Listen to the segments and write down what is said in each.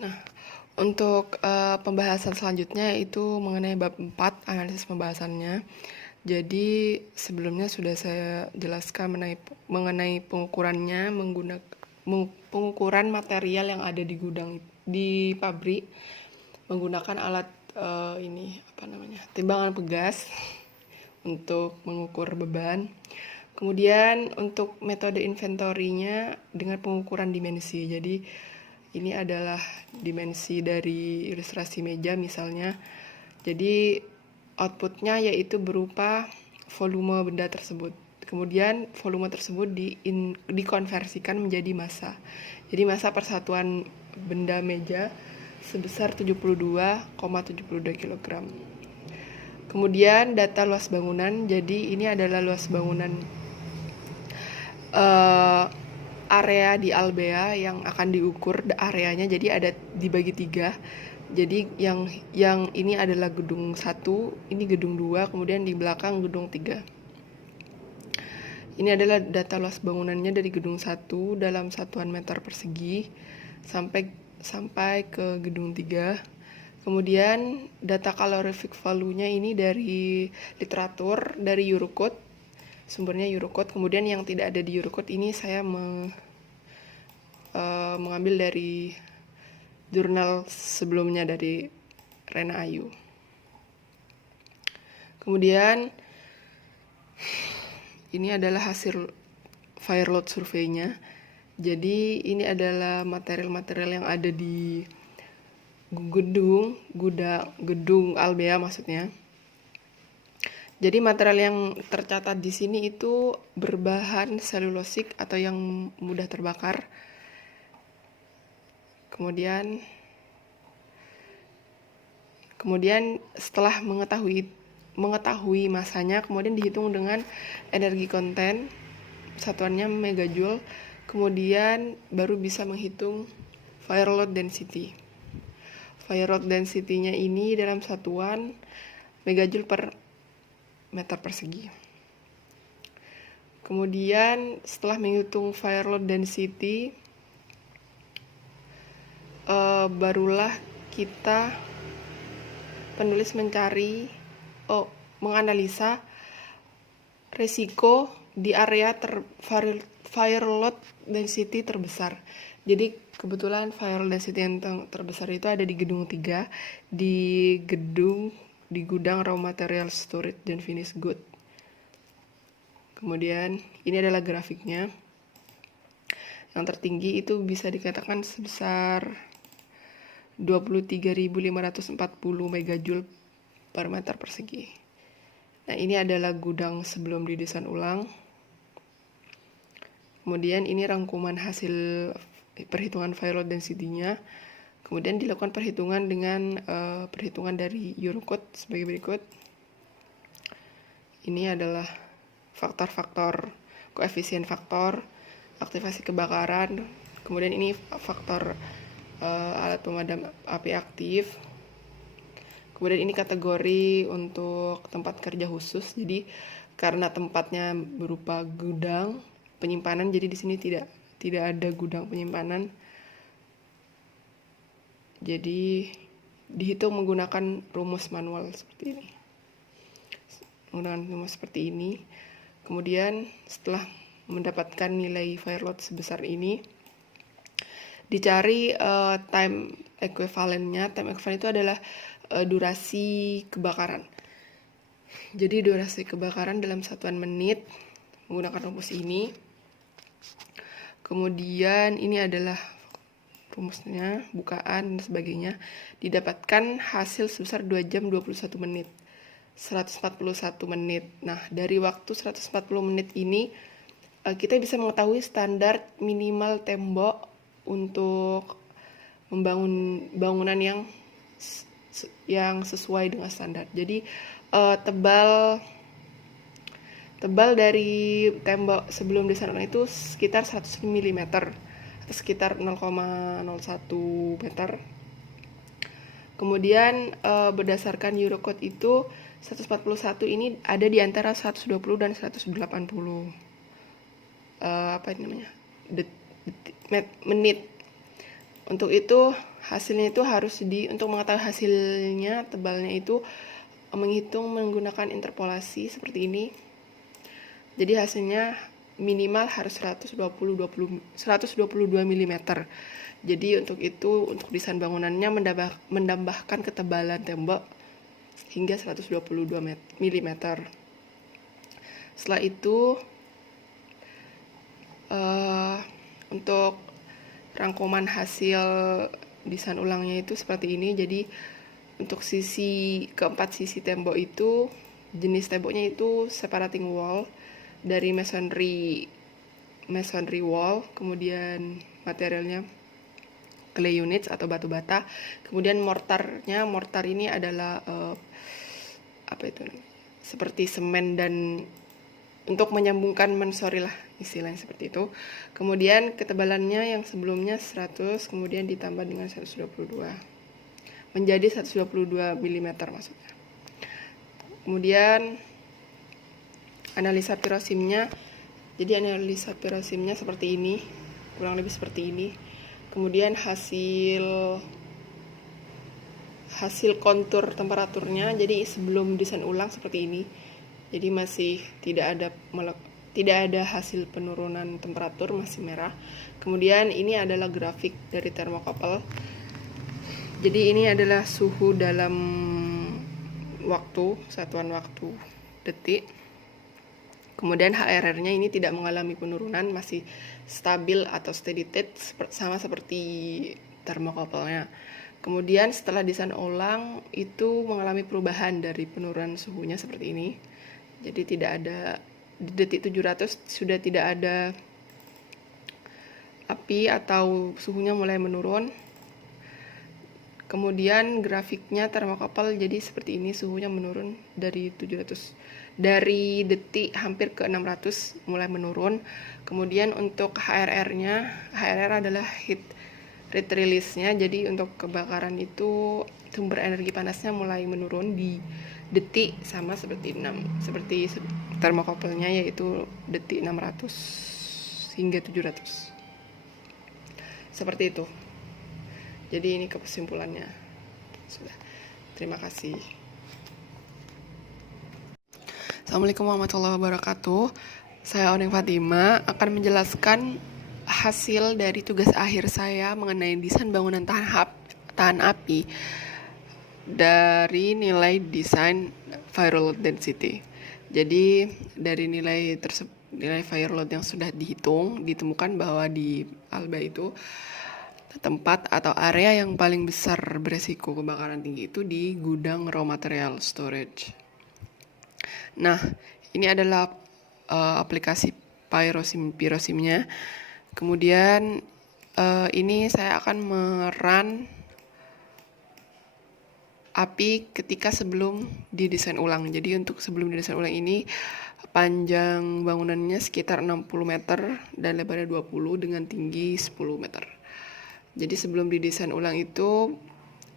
Nah, untuk pembahasan selanjutnya itu mengenai bab 4, analisis pembahasannya. Jadi sebelumnya sudah saya jelaskan mengenai pengukurannya pengukuran material yang ada di gudang di pabrik menggunakan alat timbangan pegas untuk mengukur beban. Kemudian untuk metode inventory-nya dengan pengukuran dimensi. Jadi ini adalah dimensi dari ilustrasi meja misalnya. Jadi outputnya yaitu berupa volume benda tersebut. Kemudian volume tersebut dikonversikan menjadi massa. Jadi massa persatuan benda meja sebesar 72,72 kg. Kemudian data luas bangunan. Jadi ini adalah luas bangunan area di Albea yang akan diukur areanya. Jadi ada dibagi 3. Jadi yang ini adalah gedung 1, ini gedung 2, kemudian di belakang gedung 3. Ini adalah data luas bangunannya dari gedung 1 dalam satuan meter persegi sampai ke gedung 3. Kemudian data calorific value-nya ini dari literatur, dari Eurocode, sumbernya Eurocode. Kemudian yang tidak ada di Eurocode ini saya mengambil dari jurnal sebelumnya dari Rena Ayu. Kemudian ini adalah hasil fire load survey-nya. Jadi ini adalah material-material yang ada di gedung Albea maksudnya. Jadi material yang tercatat di sini itu berbahan selulosik atau yang mudah terbakar. Kemudian setelah mengetahui masanya, kemudian dihitung dengan energi konten, satuannya megajoule. Kemudian baru bisa menghitung fire load density. Fire load density-nya ini dalam satuan megajoule per meter persegi. Kemudian setelah menghitung fire load density, barulah kita penulis menganalisa risiko di area fire load density terbesar. Jadi kebetulan fire load density yang terbesar itu ada di gedung 3, di gudang raw material storage dan finished good. Kemudian ini adalah grafiknya. Yang tertinggi itu bisa dikatakan sebesar 23.540 megajoule per meter persegi. Nah, ini adalah gudang sebelum didesain ulang. Kemudian ini rangkuman hasil perhitungan fire load density-nya. Kemudian dilakukan perhitungan dengan perhitungan dari Eurocode sebagai berikut. Ini adalah faktor-faktor, koefisien faktor, aktivasi kebakaran. Kemudian ini faktor alat pemadam api aktif. Kemudian ini kategori untuk tempat kerja khusus. Jadi karena tempatnya berupa gudang penyimpanan, jadi di sini tidak ada gudang penyimpanan. Jadi dihitung menggunakan rumus manual seperti ini. Kemudian setelah mendapatkan nilai fire load sebesar ini, dicari time equivalent-nya. Time equivalent itu adalah durasi kebakaran. Jadi durasi kebakaran dalam satuan menit menggunakan rumus ini. Kemudian ini adalah rumusnya, bukaan dan sebagainya. Didapatkan hasil sebesar 2 jam 21 menit. 141 menit. Nah, dari waktu 140 menit ini kita bisa mengetahui standar minimal tembok untuk membangun bangunan yang sesuai dengan standar. Jadi tebal dari tembok sebelum desain ulang itu sekitar 100 mm atau sekitar 0,01 meter. Kemudian berdasarkan Eurocode itu 141 ini ada di antara 120 dan 180 menit. Untuk itu hasilnya itu harus untuk mengetahui hasilnya tebalnya itu menghitung menggunakan interpolasi seperti ini. Jadi hasilnya minimal harus 122 mm. Jadi untuk itu, untuk desain bangunannya menambahkan ketebalan tembok hingga 122 mm. Setelah itu untuk rangkuman hasil desain ulangnya itu seperti ini. Jadi untuk keempat sisi tembok itu, jenis temboknya itu separating wall dari masonry wall, kemudian materialnya clay units atau batu bata, kemudian mortar ini adalah seperti semen dan untuk menyambungkan mensori lah, istilahnya seperti itu. Kemudian ketebalannya yang sebelumnya 100, kemudian ditambah dengan 122 menjadi 122 mm maksudnya. Kemudian analisa pirosimnya, jadi analisa pirosimnya seperti ini, kurang lebih seperti ini. Kemudian hasil kontur temperaturnya, jadi sebelum desain ulang seperti ini. Jadi masih tidak ada hasil penurunan temperatur, masih merah. Kemudian ini adalah grafik dari thermocouple. Jadi ini adalah suhu dalam waktu, satuan waktu detik. Kemudian HRR-nya ini tidak mengalami penurunan, masih stabil atau steady state, sama seperti thermocouple-nya. Kemudian setelah desain ulang itu mengalami perubahan dari penurunan suhunya seperti ini. Jadi tidak ada, di detik 700 sudah tidak ada api atau suhunya mulai menurun. Kemudian grafiknya thermocouple jadi seperti ini, suhunya menurun dari 700, dari detik hampir ke 600 mulai menurun. Kemudian untuk HRR-nya, HRR adalah heat release-nya, jadi untuk kebakaran itu sumber energi panasnya mulai menurun di detik, sama seperti thermocouple-nya, yaitu detik 600 hingga 700. Seperti itu. Jadi ini kesimpulannya. Sudah. Terima kasih. Assalamualaikum warahmatullahi wabarakatuh. Saya Oneng Fatima akan menjelaskan hasil dari tugas akhir saya mengenai desain bangunan tahan api dari nilai desain fire load density. Jadi dari nilai fire load yang sudah ditemukan bahwa di Alba itu tempat atau area yang paling besar beresiko kebakaran tinggi itu di gudang raw material storage. Nah, ini adalah aplikasi pirosimnya. Kemudian ini saya akan merun api ketika sebelum didesain ulang. Jadi untuk sebelum didesain ulang ini panjang bangunannya sekitar 60 meter dan lebarnya 20 dengan tinggi 10 meter. Jadi sebelum didesain ulang itu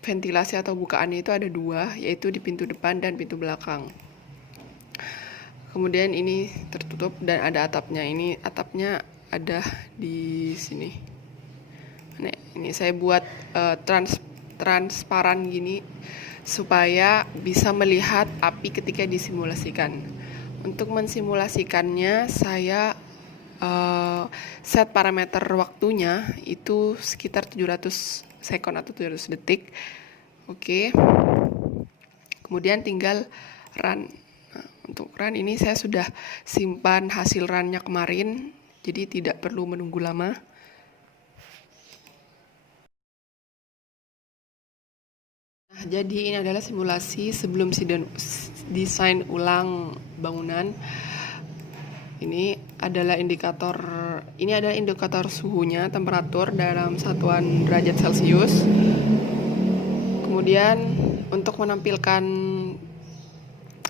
ventilasi atau bukaannya itu ada 2, yaitu di pintu depan dan pintu belakang. Kemudian ini tertutup dan ada atapnya. Ini atapnya ada di sini. Nah, ini saya buat transparan gini supaya bisa melihat api ketika disimulasikan. Untuk mensimulasikannya saya set parameter waktunya itu sekitar 700 second atau 700 detik. Oke. Kemudian tinggal run. Nah, untuk run ini saya sudah simpan hasil runnya kemarin, jadi tidak perlu menunggu lama. Nah, jadi ini adalah simulasi sebelum desain ulang bangunan. Ini adalah indikator suhunya, temperatur dalam satuan derajat Celcius. Kemudian untuk menampilkan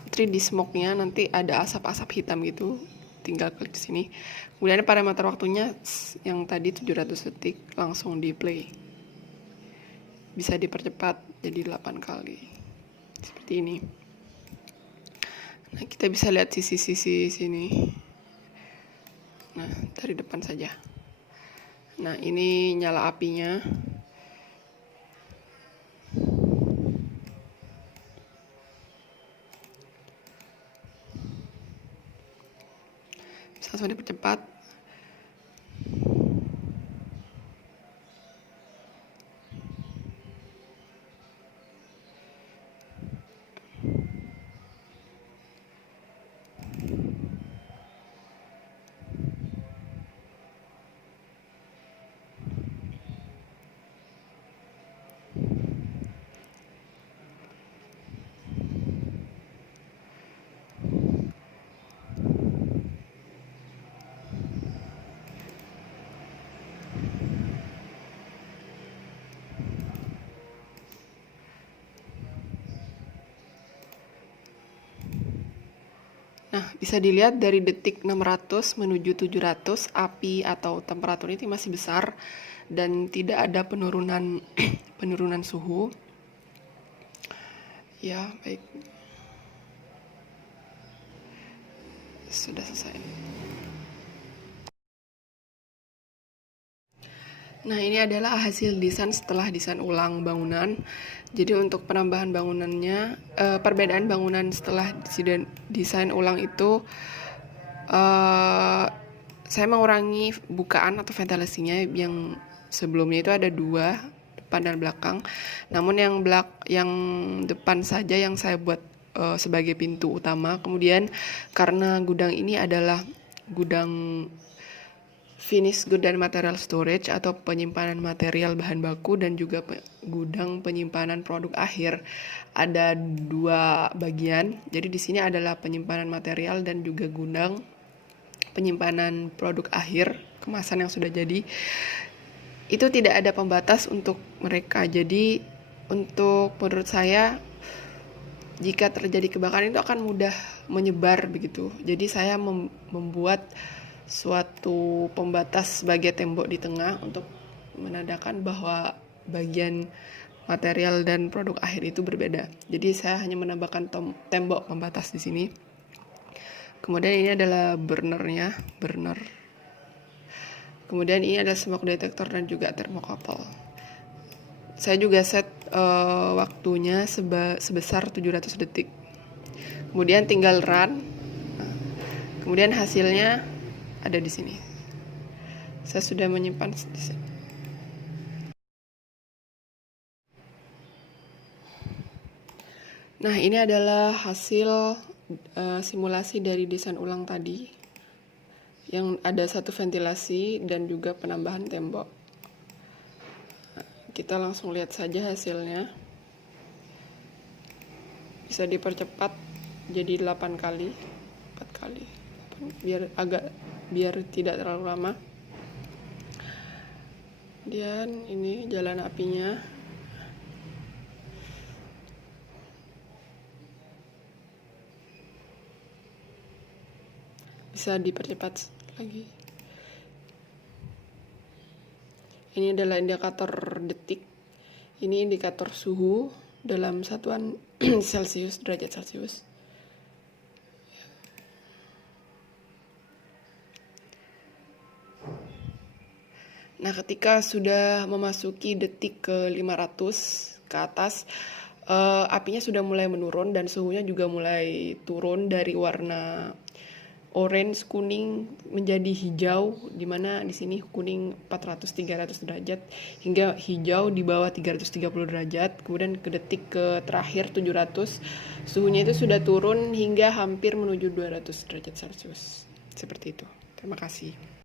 3D smoke-nya nanti ada asap-asap hitam gitu. Tinggal klik di sini. Kemudian parameter waktunya yang tadi 700 detik langsung di play. Bisa dipercepat jadi 8 kali. Seperti ini. Nah, kita bisa lihat sisi-sisi sini. Nah, dari depan saja. Nah, ini nyala apinya. langsung dipercepat. Nah, bisa dilihat dari detik 600 menuju 700, api atau temperatur ini masih besar dan tidak ada penurunan penurunan suhu. Ya, baik. Sudah selesai. Nah, ini adalah hasil desain setelah desain ulang bangunan. Jadi untuk penambahan bangunannya, perbedaan bangunan setelah desain ulang itu, saya mengurangi bukaan atau ventilasinya yang sebelumnya itu ada 2, depan dan belakang. Namun yang depan saja yang saya buat sebagai pintu utama. Kemudian karena gudang ini adalah gudang finished good dan material storage atau penyimpanan material bahan baku dan juga gudang penyimpanan produk akhir, ada 2 bagian. Jadi di sini adalah penyimpanan material dan juga gudang penyimpanan produk akhir, kemasan yang sudah jadi. Itu tidak ada pembatas untuk mereka. Jadi untuk menurut saya, jika terjadi kebakaran itu akan mudah menyebar begitu. Jadi saya membuat suatu pembatas sebagai tembok di tengah untuk menandakan bahwa bagian material dan produk akhir itu berbeda. Jadi saya hanya menambahkan tembok pembatas di sini. Kemudian ini adalah burner. Kemudian ini ada smoke detector dan juga thermocouple. Saya juga set waktunya sebesar 700 detik. Kemudian tinggal run. Kemudian hasilnya ada di sini. Saya sudah menyimpan di sini. Nah, ini adalah hasil simulasi dari desain ulang tadi, yang ada 1 ventilasi dan juga penambahan tembok. Nah, kita langsung lihat saja hasilnya. Bisa dipercepat jadi 8 kali, 4 kali, biar tidak terlalu lama. Dan ini jalan apinya. Bisa dipercepat lagi. Ini adalah indikator detik. Ini indikator suhu dalam satuan Celcius, derajat Celcius. Nah, ketika sudah memasuki detik ke 500 ke atas, apinya sudah mulai menurun dan suhunya juga mulai turun dari warna orange kuning menjadi hijau, di mana di sini kuning 400-300 derajat hingga hijau di bawah 330 derajat. Kemudian ke detik ke terakhir 700, suhunya itu sudah turun hingga hampir menuju 200 derajat Celcius. Seperti itu. Terima kasih.